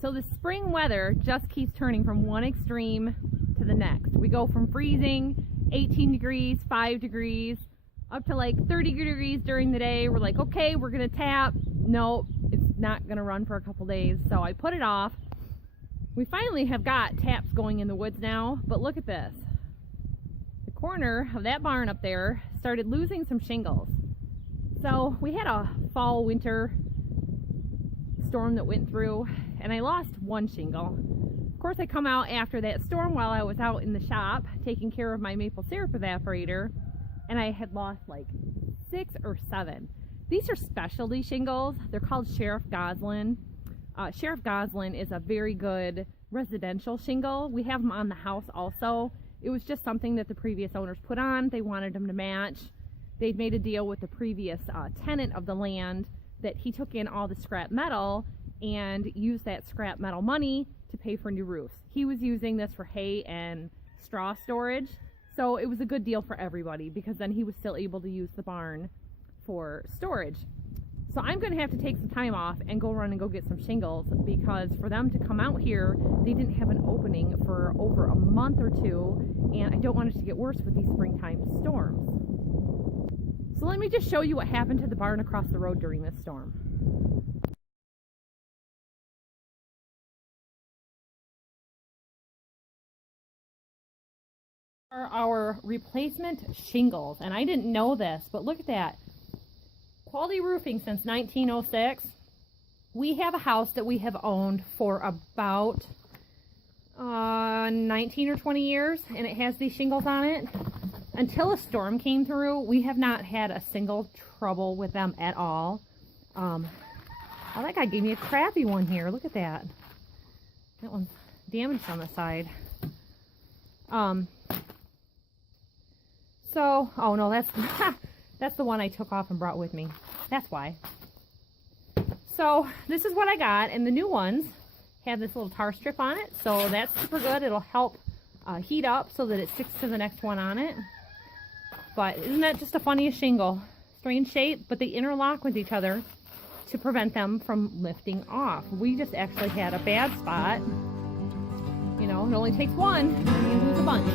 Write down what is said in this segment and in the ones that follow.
So the spring weather just keeps turning from one extreme to the next. We go from freezing, 18 degrees, 5 degrees, up to like 30 degrees during the day. We're like, okay, we're gonna tap. No, it's not gonna run for a couple days. So I put it off. We finally have got taps going in the woods now, but look at this. The corner of that barn up there started losing some shingles. So we had a fall winter storm that went through and I lost one shingle. Of course, I come out after that storm while I was out in the shop taking care of my maple syrup evaporator, and I had lost like 6 or 7. These are specialty shingles. They're called Sheriff Goslin. Sheriff Goslin is a very good residential shingle. We have them on the house also. It was just something that the previous owners put on. They wanted them to match. They'd made a deal with the previous tenant of the land that he took in all the scrap metal and used that scrap metal money to pay for new roofs. He was using this for hay and straw storage, so it was a good deal for everybody because then he was still able to use the barn for storage. So I'm going to have to take some time off and go run and go get some shingles because for them to come out here, they didn't have an opening for over a month or two, and I don't want it to get worse with these springtime storms. So let me just show you what happened to the barn across the road during this storm. Our replacement shingles, and I didn't know this, but look at that. Quality roofing since 1906. We have a house that we have owned for about 19 or 20 years, and it has these shingles on it. Until a storm came through, we have not had a single trouble with them at all. Oh, that guy gave me a crappy one here. Look at that. That one's damaged on the side. So, oh no, that's the one I took off and brought with me. That's why. So this is what I got, and the new ones have this little tar strip on it, so that's super good. It'll help heat up so that it sticks to the next one on it. But isn't that just the funniest shingle? Strange shape, but they interlock with each other to prevent them from lifting off. We just actually had a bad spot. You know, it only takes one, and you lose a bunch.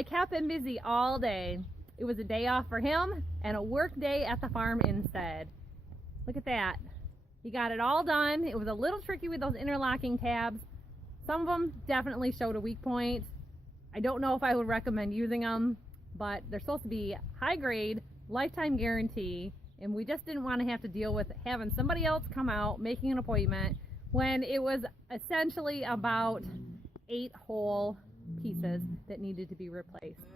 I kept him busy all day. It was a day off for him and a work day at the farm instead. Look at that. He got it all done. It was a little tricky with those interlocking tabs. Some of them definitely showed a weak point. I don't know if I would recommend using them, but they're supposed to be high grade, lifetime guarantee, and we just didn't want to have to deal with having somebody else come out, making an appointment, when it was essentially about 8 whole pieces that needed to be replaced.